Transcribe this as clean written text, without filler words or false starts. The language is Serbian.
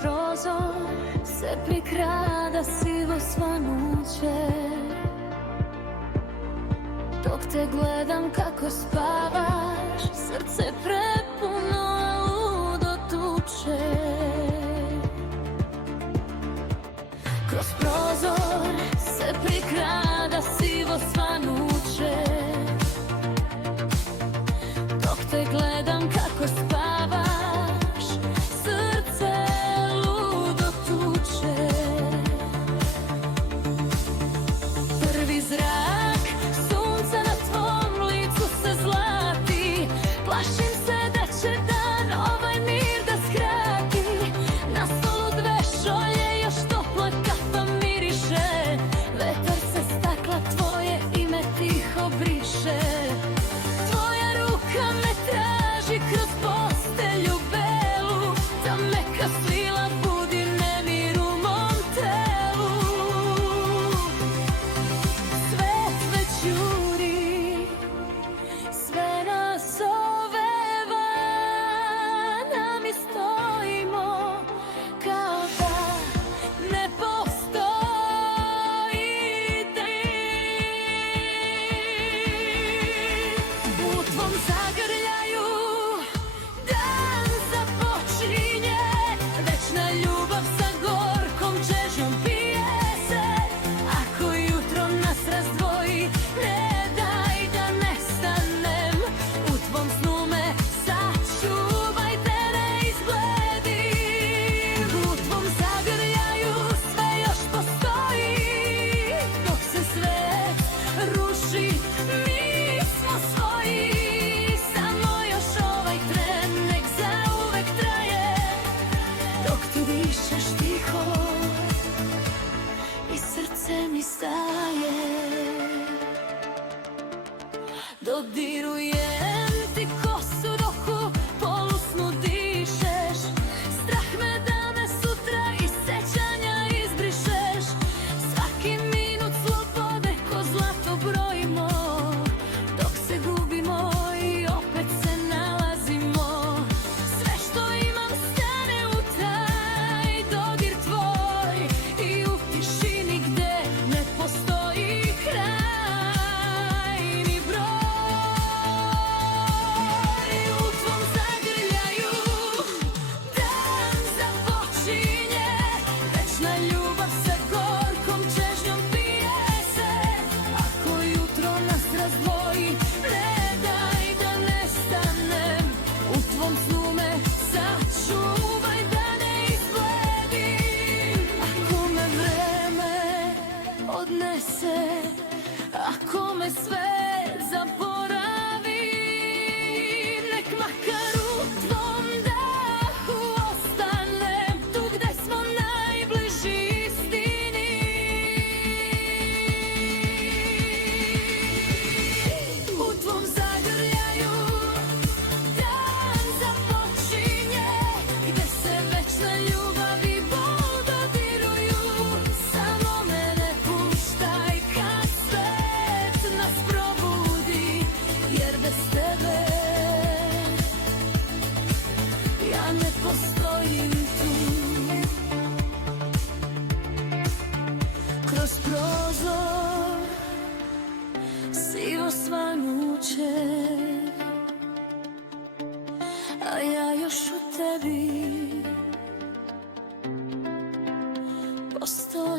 prozor se prikrada sivo svanuće. Dok te gledam kako spavaš, srce prepuno ludo tuče. Kroz prozor se prikrada sivo svanuće. Dok te gledam kako spavaš, srce ludo tuče. Prvi zrak sunca na tvom licu se zlati. Plašim se da će dan ovaj mir da skrati. Na stolu dve šolje, još topla kafa miriše. Vetar se stakla, tvoje ime tiho briše. Tvoja ruka me traži kroz postelju belu. Ta meka svila budi nemir u mom telu. Svet već juri, sve nas oveva, a mi stojimo kao da ne postoji ti. U tvom zagrljaju dan započinje. Večna ljubav sa gorkom čežnjom pije se. Ako jutro nas razdvoji, ne daj da nestanem. U tvom snu me sačuvaj te ne izgledim. U tvom zagrljaju sve još postoji. Dok se svet ruši, mi smo svoji. Samo još ovaj tren nek zauvek traje. Dok ti dišeš tiho i srce mi staje. Dodirujem ti kosu dok u polusnu dišeš. Strah me da me sutra iz sećanja izbrišeš. Svaki minut slobode ko zlato brojimo. Dok se gubimo i opet se nalazimo. Sve što imam stane u taj dodir tvoj. I u tišini gde ne postoji kraj ni broj. U tvom zagrljaju dan započinje. Večna ljubav sa gorkom čežnjom pije se. Ako jutro nas razdvoji, ne daj da nestanem. U tvom snu me sačuvaj da ne izgledim. Ako me vreme odnese, ako me sve zaboravi, nek makar u tvom dahu ostanem. Tu gde smo najbliži istini. U tvom zagrljaju dan započinje. Gde se večna ljubav i bol dodiruju. Samo me ne puštaj kad svet nas probudi. Jer bez tebe ja ne postojim tu. Kroz prozor sivo svanuće, a ja još u tebi postojim.